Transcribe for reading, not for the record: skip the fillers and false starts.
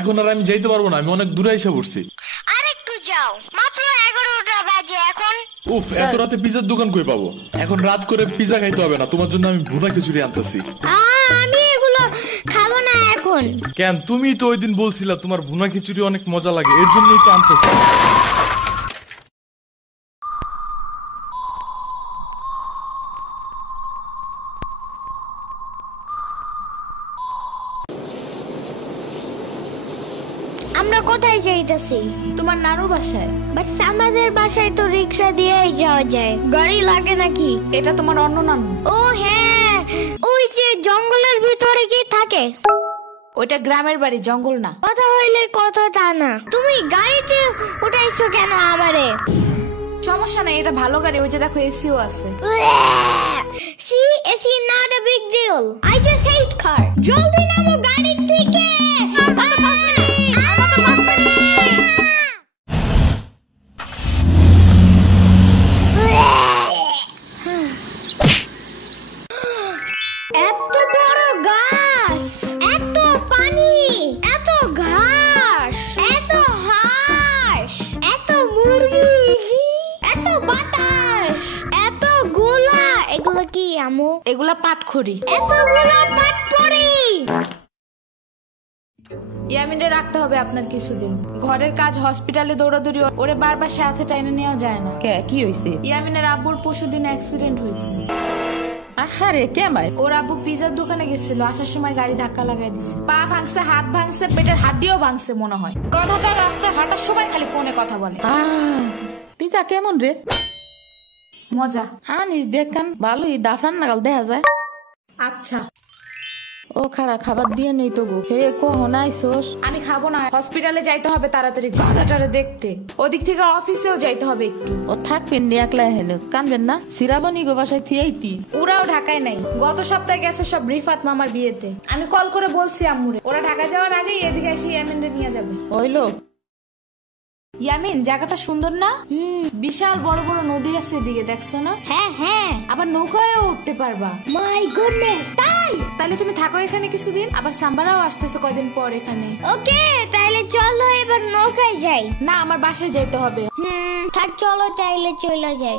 এখন আর আমি যাইতে পারবো না, আমি অনেক দূরে এসে পড়ছি। আরেকটু যাও, মাত্র 11টা বাজে এখন। উফ, এত রাতে পিজার দোকান কই পাবো? এখন রাত করে পিজা খাইতে হবে না, তোমার জন্য আমি ভুনা খিচুড়ি আনতেছি। আমি এগুলো খাবো না এখন। কেন? তুমি তো ওই দিন বলছিলা তোমার ভুনা খিচুড়ি অনেক মজা লাগে, এর জন্যই তো আনতেছি। আমরা কোথায় যাইতেছি? তোমার নানুর বাসায়। বাট আমাদের বাসায় তো রিক্সা দিয়েই যাওয়া যায়, গাড়ি লাগে নাকি? এটা তোমার অন্য নানু। ও হ্যাঁ, ওই যে জঙ্গলের ভিতরে কি থাকে? ওইটা গ্রামের বাড়ি, জঙ্গল না। কথা হইলে কথা তা না। তুমি গাড়িতে উঠাইছো কেন আমারে? সমস্যা নাই, এটা ভালো গাড়ি, ওই যে দেখো এসিও আছে। See, it's not a big deal. I just hate car. জলদি নামো গাড়ি থেকে। এত বড় গাছ, এত পানি, এত ঘাস, এত হাঁস, এত মুরগি, এত বাতাস, এত গোলা। এগুলো কি আমু? এগুলা পাটখড়ি। এতগুলো পাটপড়ি। ইয়ামিনে রাখতে হবে আপনার কিছুদিন। ঘরের কাজ, হসপিটালে দৌড়াদৌড়ি, ওরে বারবার সাথে টাইনে নেওয়া যায় না। কি হইছে? ইয়ামিনের আব্বুর পরশুদিন অ্যাক্সিডেন্ট হয়েছে। আহারে, কেমাই? ওর আব্বু পিজার দোকানে গেছিল, আসার সময় গাড়ি ধাক্কা লাগাই দিছে। পা ভাঙছে, হাত ভাঙছে, পেটের হাড্ডিও ভাঙছে মনে হয়। কথাটা রাস্তায় হাঁটার সময় খালি ফোনে কথা বলে। পিজা কেমন রে? মজা। আনিস দেখান, ভালোই দাফরান নাগাল দেখা যায়। আচ্ছা, ও খারা খাবার দিয়ে নেই তো গো। হে কখন আইসোস? আমি খাবো না, হসপিটালে যাইতে হবে তাড়াতাড়ি গাধাটারে দেখতে। ওদিক থেকে অফিসেও যাইতে হবে একটু। ও থাকবেন নি একলা, হেনে কানবেন না? সিরাবনি গো বাসায় থিয়াইতি। ওরাও ঢাকায় নাই, গত সপ্তাহে গেছে সব রিফাত মামার বিয়েতে। আমি কল করে বলছি আম্মুরে, ওরা ঢাকা যাওয়ার আগেই এদিকে এসে ইয়ামিনরে নিয়ে যাবে। ওইলো। ইয়ামিন, জায়গাটা সুন্দর না? বিশাল বড় বড় নদী আছে এদিকে, দেখছো না? হ্যাঁ হ্যাঁ, আবার নৌকায়ও উঠতে পারবা। মাই গুডনেস, তাই? তাহলে তুমি থাকো এখানে কিছুদিন, আবার সাম্বারাও আসতেছে কয়দিন পর এখানে। ওকে, তাইলে চলো এবার নৌকায় যাই। না, আমার বাসায় যাইতে হবে। থাক, চলো তাইলে চলে যাই।